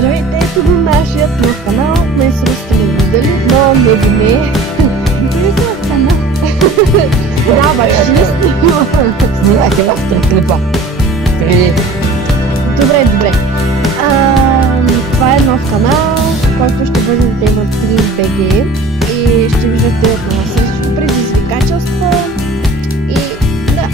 Здравейте, ето го нашият нов канал. Днес сте ме виждали, но не ви не. Виждали се в канал? Да, баче, не снимам. Снимайте в 3 клипа. 3. Добре. Това е нов канал, който ще бъде на тема TrimBG и ще виждате от нас също предизвикателства и да.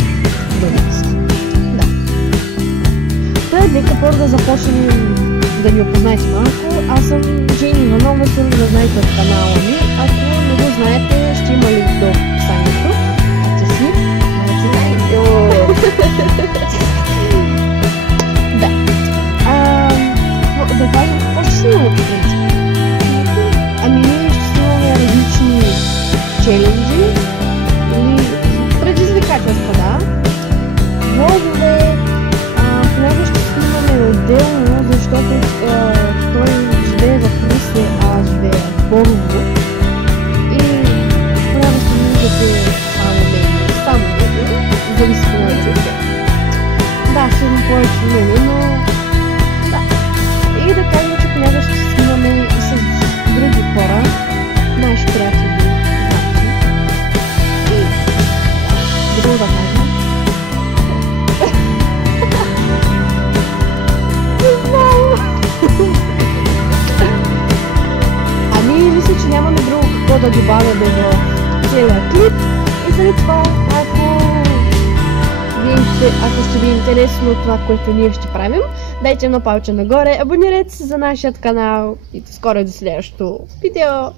Нека първо да започнем да ни опознаете малко. Аз съм Жени Иванова, съм да знаете от канала ми. Ако не го знаете, ще има линк до описанието. А ти си? Да. Да кажем какво ще снимаме по принцип. Ами ние ще снимаме различни челенджи или предизвикателства, да. Влогове. Понякога ще снимаме отделно, защото той живее в Русе, а аз живея в Борово. И понякога ще виждате само него, зависи на цвете. Да, сигурно повече мене, но да. И да кажем, че понякога ще снимаме и с други хора, наши приятели, знаци. И друго да кажем. Мисля, че нямаме друго какво да добавяме в целия клип и заради това, ако ще ви е интересно това, което ние ще правим, дайте едно палче нагоре, абонирайте се за нашия канал и скоро до следващото видео.